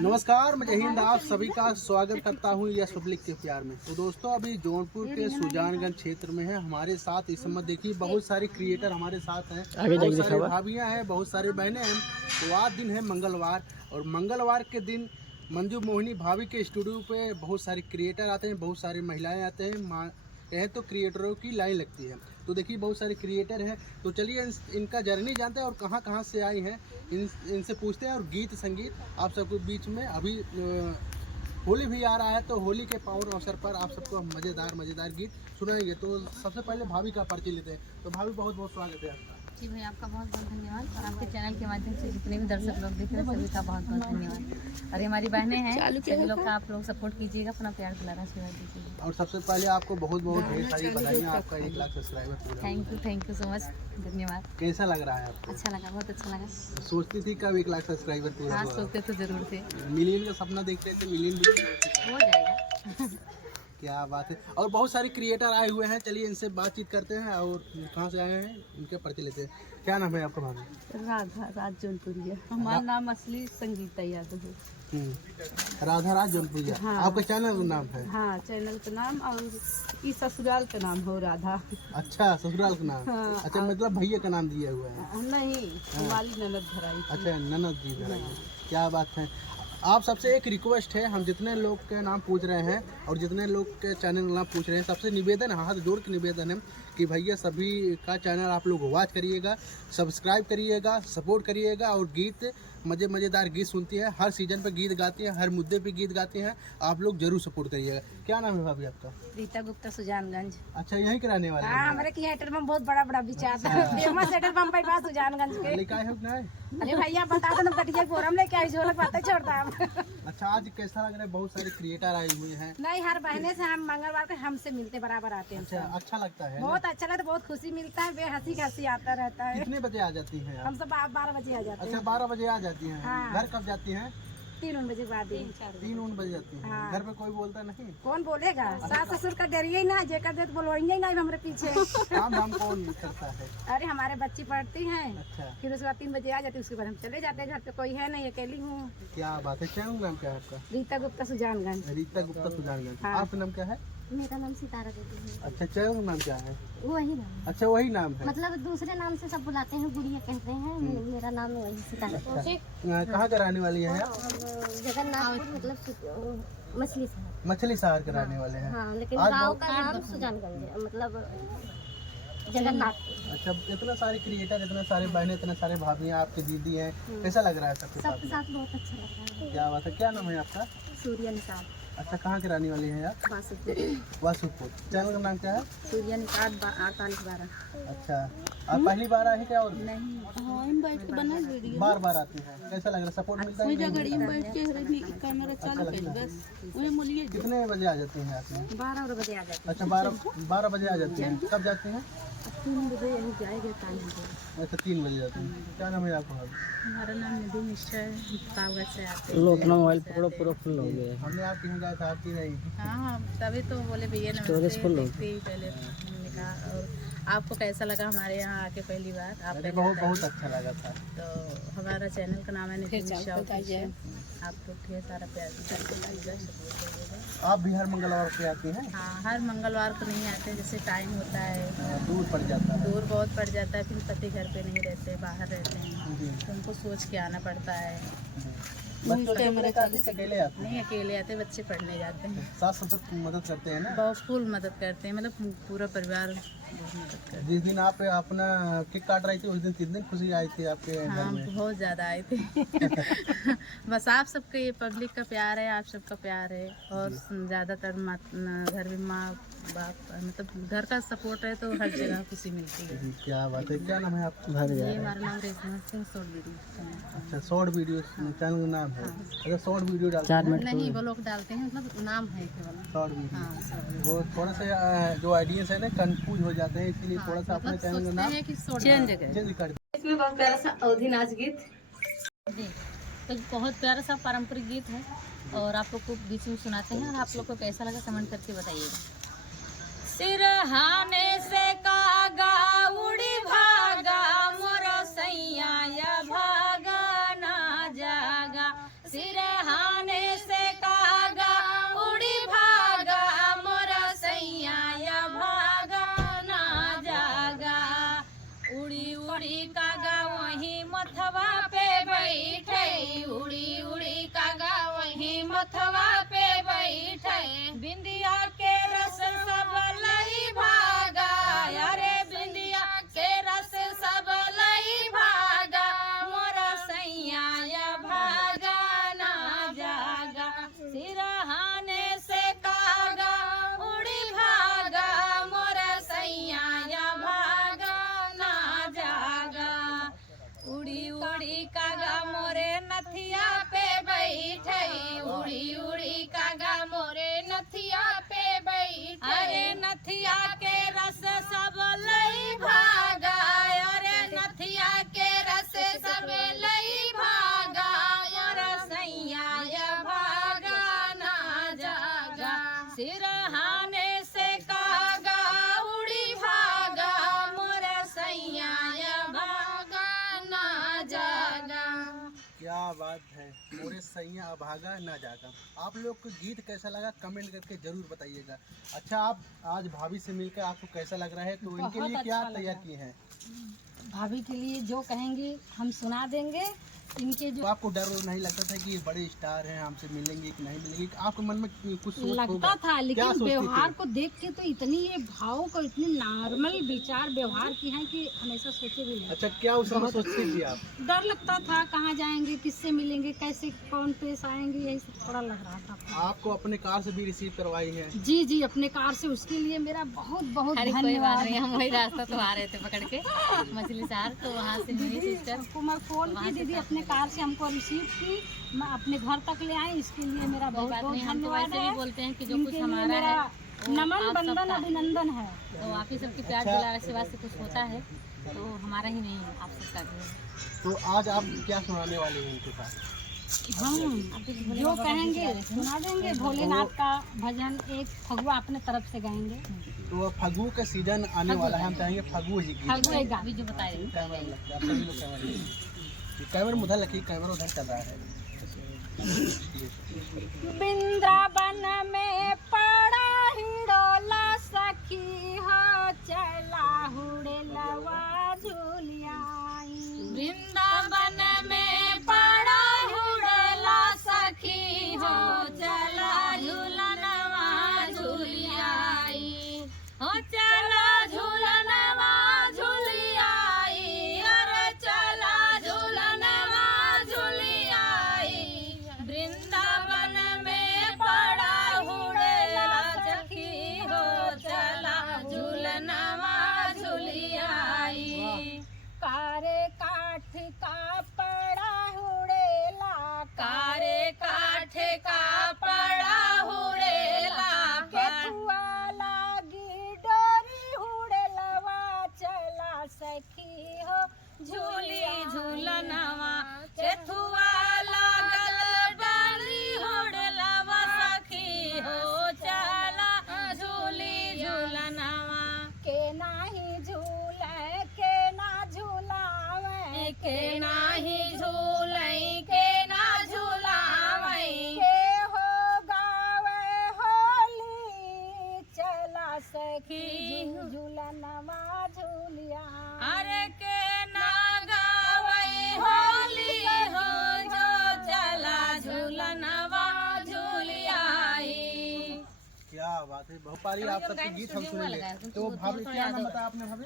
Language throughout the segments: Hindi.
नमस्कार, मैं जय हिंद। आप सभी का स्वागत करता हूं यस पब्लिक के प्यार में। तो दोस्तों, अभी जौनपुर के सुजानगंज क्षेत्र में है हमारे साथ। इस समय देखिए बहुत सारे क्रिएटर हमारे साथ हैं, बहुत सारी भाभियां हैं, बहुत सारी बहनें हैं। तो आज दिन है मंगलवार, और मंगलवार के दिन मंजू मोहिनी भाभी के स्टूडियो पे बहुत सारे क्रिएटर आते हैं, बहुत सारी महिलाएं आते हैं। यह तो क्रिएटरों की लाइन लगती है। तो देखिए बहुत सारे क्रिएटर हैं। तो चलिए इनका जर्नी जानते हैं और कहाँ कहाँ से आई हैं, इनसे पूछते हैं। और गीत संगीत आप सबके बीच में अभी होली भी आ रहा है, तो होली के पावन अवसर पर आप सबको मज़ेदार गीत सुनाएंगे। तो सबसे पहले भाभी का परिचय लेते हैं। तो भाभी, बहुत बहुत स्वागत है आपका। जी भाई, आपका बहुत बहुत धन्यवाद। और आपके चैनल के माध्यम से जितने भी दर्शक लोग देख रहे हैं सभी का बहुत बहुत धन्यवाद। और हमारी बहनें हैं, सभी लोग का आप लोग सपोर्ट कीजिएगा, अपना प्यार दुलारा आशीर्वाद दीजिएगा। और सबसे पहले आपको बहुत बहुत ढेर सारी बधाइयाँ, आपका 1 लाख सब्सक्राइबर पूरा। थैंक यू सो मच, धन्यवाद। कैसा लग रहा है आपको? अच्छा लगा, बहुत अच्छा लगा। सोचती थी कब 1 लाख सब्सक्राइबर पूरा? हाँ, सोचते तो जरूर थे। मिलियन का सपना देखते थे, मिलियन भी हो जाएगा। क्या बात है। और बहुत सारे क्रिएटर आए हुए हैं, चलिए इनसे बातचीत करते हैं। और कहाँ से आए हैं इनके परिचय लेते हैं। क्या नाम है आपका भाभी? राधा जौनपुरिया। हमारा नाम असली संगीता यादव है। राधा राज जौनपुरिया। हाँ। आपका चैनल का नाम है? हाँ, चैनल का नाम और इस ससुराल का नाम हो राधा। अच्छा, ससुराल का नाम। हाँ। अच्छा, मतलब भैया का नाम दिया हुआ है? नहीं, हमारी ननद धराई। अच्छा, ननद जी धराई। क्या बात है। आप सबसे एक रिक्वेस्ट है, हम जितने लोग के नाम पूछ रहे हैं और जितने लोग के चैनल का नाम पूछ रहे हैं, सबसे निवेदन, हाथ जोड़ के निवेदन है कि भैया सभी का चैनल आप लोग वॉच करिएगा, सब्सक्राइब करिएगा, सपोर्ट करिएगा। और गीत मज़ेदार गीत सुनती है, हर सीजन पे गीत गाती है, हर मुद्दे पे गीत गाती हैं। आप लोग जरूर सपोर्ट करिएगा। क्या नाम है भाभी आपका? रीता गुप्ता, सुजानगंज। अच्छा, यहीं के रहने वाले हैं? हाँ, हमारे थिएटर में बहुत बड़ा विचार था। फेमस थिएटर बम्बई पास सुजानगंज के। लेके आए हो कि नहीं? अरे भैया बता दो ना, कटिया फोरम लेके आई, झोलक बातें छोड़ता हम। अच्छा, आज कैसा लग रहा है? बहुत सारे क्रिएटर आए हुए हैं। नहीं, हर बहने से हम मंगलवार को हमसे मिलते बराबर आते हैं। अच्छा, अच्छा लगता है। बहुत अच्छा लगता है, बहुत खुशी मिलता है, बेहसी आता रहता है। कितने बजे आ जाती हैं आप? हम सब 12 बजे आ जाते हैं। अच्छा, 12 बजे आ जाती हैं। हाँ। घर कब जाती हैं? 3 बजे के बाद। 3 बजे जाती हैं। हाँ। घर पे कोई बोलता नहीं? कौन बोलेगा? सास ससुर का डरिए ही ना, जेकर दे तो बोलवाएंगे ही ना हमारे पीछे। काम धाम कौन करता है? अरे हमारे बच्ची पढ़ती हैं, अच्छा, फिर उसके बाद 3 बजे आ जाती है, उसके बाद हम चले जाते हैं। घर पे कोई है नहीं, अकेली हूँ। क्या बात है। क्या नाम क्या है आपका? रीता गुप्ता, सुजानगंज। रीता गुप्ता, सुजानगंज। हाँ। आपका नाम क्या है? मेरा नाम सितारा देवी है। अच्छा, चैनल का नाम क्या है? वही नाम है। अच्छा, वही नाम है। मतलब दूसरे नाम से सब बुलाते हैं, गुड़िया कहते हैं। मेरा नाम वही सितारा। कहाँ का रहने वाली है आप? जगन्नाथपुर, मतलब मछली शहर। मछली शहर के रहने वाले हैं। हाँ, लेकिन आज गाँव का नाम सुजानगंज है, मतलब जगन्नाथपुर। अच्छा, इतना सारे क्रिएटर, इतने सारे बहनें, इतने सारे भाभियाँ, आपकी दीदी हैं, कैसा लग रहा है सबके सबके साथ? साथ बहुत अच्छा लग रहा है। क्या बात है। क्या नाम है आपका? सूर्य निषाद, अच्छा, कहाँ के रहने वाली हैं आप? वासुपुर। चैनल का नाम क्या है? सूर्य निकाल 4812। अच्छा, आप पहली बार आए हैं क्या? और हाँ, बैठ के बना वीडियो। बार बार आती हैं? कैसा लग रहा है? सपोर्ट मिलता है? गाड़ी में बैठ के कैमरा चालू कर बस उन्हें बोलिए। कितने बजे आ जाती हैं आप? 12 बजे आ जाते हैं। अच्छा, 12 बजे आ जाती हैं। कब जाती हैं? 3 बजे यही जाएगा टाइम हो। अच्छा, 3 बजे जाती हैं। क्या नाम है आपका? हमारा नाम निधि मिश्रा है, प्रतापगढ़ से आते हैं। लो अपना मोबाइल पकड़ो, पूरा फुल हो गया। हमने आपके यहाँ गया था, आपकी नहीं। हाँ, तभी तो बोले भैया स्टोरेज फुल हो। नमस्ते, देखते ही पहले हमने कहा। और आपको कैसा लगा हमारे यहाँ आके पहली बार? आप अरे बहुत अच्छा लगा था। तो हमारा चैनल का नाम है निधि मिश्रा ऑफिशियल। आप लोग ढेर सारा प्यार दीजिएगा, सपोर्ट करिएगा। आप भी हर मंगलवार पे आती हैं? हाँ, हर मंगलवार को नहीं आते, जैसे टाइम होता है, दूर पड़ जाता है। दूर बहुत पड़ जाता है, फिर पति घर पे नहीं रहते, बाहर रहते हैं, जी। तो उनको सोच के आना पड़ता है। बच्चों के मेरे साथ अकेले आते हैं? नहीं, अकेले आते, बच्चे पढ़ने जाते हैं। सास ससुर की मदद करते हैं ना? बहुत फुल मदद करते हैं, मतलब पूरा परिवार बहुत मदद करते हैं। जिस दिन आप अपना केक काट रही थी, उस दिन 3 दिन खुशी आई थी आपके घर हाँ, में? बहुत ज़्यादा आए थे। बस आप सबका ये पब्लिक का प्यार है, आप सबका प्यार है। और ज़्यादातर घर में माँ बाप, मतलब घर का सपोर्ट है, तो हर जगह खुशी मिलती है। जी, क्या बात है। क्या नाम है आपका? ये हमारा नाम रेशमा सिंह सोलगिरी। अच्छा, शॉर्ट वीडियो चैनल का नाम है? अच्छा, शॉर्ट वीडियो डालते 4 हैं? मिनट नहीं, वो लोग डालते हैं, मतलब नाम है केवल। Short video. हाँ, सब वो थोड़ा सा जो ऑडियंस है ना, कंफ्यूज हो जाते हैं, इसलिए थोड़ा सा अपने चैनल का नाम चेंज चेंज कर। इसमें बहुत प्यारा सा अवधि नाच गीत। जी, तो बहुत प्यारा सा पारंपरिक गीत है, और आप लोग को बीच में सुनाते हैं। और आप लोग को कैसा लगा कमेंट करके बताइएगा। सिरहाने से कागा उड़ी भागा, मोर सैया या भागा ना जा। सिरहाने से कागा उड़ी भागा मोरा सैया या भागा ना जागा। उड़ी उड़ी कागा वहीं मथवा पे बैठे, उड़ी उड़ी कागा वहीं मथवा पे बैठे। बिंदिया के रस सब लई भागा, अरे बिंदिया के रस सब लई भागा मोरा सैया या भागा ना जागा। सिरहाने से कागा उड़ी भागा मोरा सैया या भागा ना जागा। उड़ी उड़ी कागा मोरे नथिया पे बैठे, उड़ी उड़ी कागा मोरे नथिया पे बैठे। अरे नथिया के रस सब लई भागा, अरे नथिया के रस सब लई भागा यार सैया या भागा ना जागा। सिरहाने से कागा उड़ी भागा मोरा सैया या भागा ना जागा। क्या बात है, मोरे सैया अभागा ना जागा। आप लोग को गीत कैसा लगा कमेंट करके जरूर बताइएगा। अच्छा, आप आज भाभी से मिलकर आपको कैसा लग रहा है, तो इनके लिए क्या तैयार किए हैं? भाभी के लिए जो कहेंगे हम सुना देंगे। इनके तो जो आपको डर और नहीं लगता था कि ये बड़े स्टार हैं, हमसे मिलेंगे कि नहीं मिलेंगे? आपके मन में कुछ सोच लगता होगा? था, क्या लेकिन सोचती व्यवहार थी? को देख के तो इतनी ये भाव को इतनी नॉर्मल विचार व्यवहार की है कि हमेशा सोचे भी नहीं। अच्छा, क्या उस समय सोचती थी आप? डर लगता था कहाँ जाएंगे, किससे मिलेंगे, कैसे कौन पेश आएंगे, यही सब थोड़ा लग रहा था। आपको अपने कार से भी रिसीव करवाई है? जी जी, अपने कार से, उसके लिए मेरा बहुत बहुत अरे कोई बात धन्यवाद। नहीं, हम वही रास्ता तो आ रहे थे पकड़ के मछली शहर, तो वहाँ से मेरी सिस्टर को मैं फोन की दीदी अपने कार से हमको रिसीव की, मैं अपने घर तक ले आई, इसके लिए मेरा बहुत बहुत हम तो धन्यवाद वैसे भी है। बोलते हैं कि जो इनके कुछ लिए हमारा मेरा है वो नमन आप बंदन सबका है। अभिनंदन है। तो आप ही सबकी प्यार अच्छा। दुलार से वास्ते कुछ होता है, तो हमारा ही नहीं है, आप सबका भी है। तो आज आप क्या सुनाने वाले हैं उनके साथ? हम जो कहेंगे सुना देंगे। भोलेनाथ का भजन एक फगुआ अपने तरफ से गाएंगे। तो अब फगू का सीजन आने वाला है, हम चाहेंगे फगू ही गीत। फगुआ गा अभी जो बताए कैमरा में लगता है, आप सभी लोग कैमरा में देखिए। कैमरा में उधर लगी, कैमरा उधर चल रहा है। वृंदावन में पड़ा हिडोला सखी हो, चला हुड़ेलवा झूलियाई। वृंदावन में पड़ा हुड़ला सखी हो, चला झूलनवा झूलियाई। हो चला झूलनवा झूलियाई, अरे चला झूलनवा झूलियाई। वृंदावन में पड़ा हुड़ला सखी हो, चला झूलनवा झूलियाई। कारे काठ का पड़ा हुड़ेला, कारे काठ का पड़ा हुड़ेला, केथुआ लागी डोरी हुड़ेलवा, चला सखी हो झूली झूलनवा। चेथुआ लागल डाली हुड़लवा, सखी हो चला झूली झूलनवा। के नाही झूले के ना झूलावे, के नाही झूलई के ना झूलावई। के हो गावे होली, चला सखी झूलनवा झूलिया। अरे के ना गावई होली हो, जो चला झूलनवा झूलियाई। क्या बात है, भोपाली आप सबके गीत हम सुनेंगे। तो भाभी क्या नाम बताया आपने? भाभी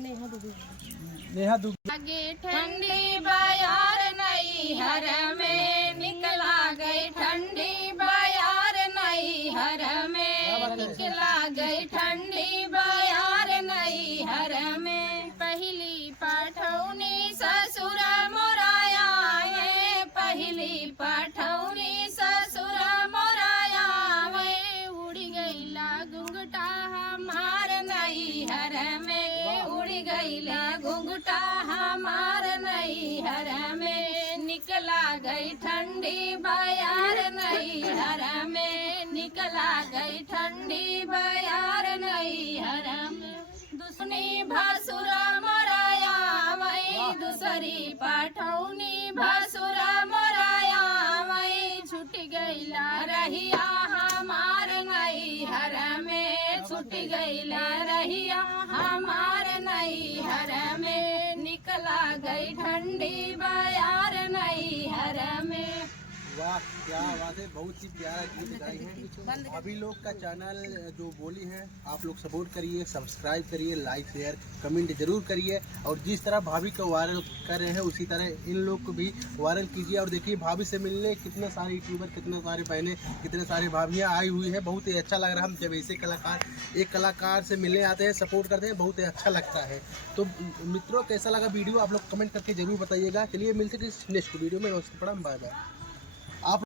नेहा दुबे। आगे ठंडी बयार नई हर में निकला गई, ठंडी बयार नई हर में निकला गई, ठंडी बयार नई हर में। पहली पाठौनी ससुर मोराया है, पहली पाठौनी ससुर मोराया है। उड़ी गईला घुंघटा हमार नई हर में, उड़ी गईला घुंघटा हमार नई हर में। निकला गई ठंडी बयार नई हर में, निकला गई ठंडी बयार नई हर में। दुसनी भासुर मोराया वही, दूसरी पाठौनी भासुर मोराया छूट गई रहिया हमारे नैहर में, निकला गई ठंडी बयार नैहर में। वाह क्या बात है, बहुत ही प्यारा गीत गाई है। भाभी लोग का चैनल जो बोली है आप लोग सपोर्ट करिए, सब्सक्राइब करिए, लाइक शेयर कमेंट जरूर करिए। और जिस तरह भाभी को वायरल कर रहे हैं उसी तरह इन लोग को भी वायरल कीजिए। और देखिए भाभी से मिलने कितने सारे यूट्यूबर, कितने सारे बहनें, कितने सारी भाभियाँ आई हुई हैं। बहुत ही अच्छा लग रहा है, हम जब ऐसे कलाकार एक कलाकार से मिलने आते हैं, सपोर्ट करते हैं, बहुत ही अच्छा लगता है। तो मित्रों कैसा लगा वीडियो आप लोग कमेंट करके जरूर बताइएगा। चलिए मिलते हैं नेक्स्ट वीडियो में। नमस्ते, प्रणाम, बाय बाय। आप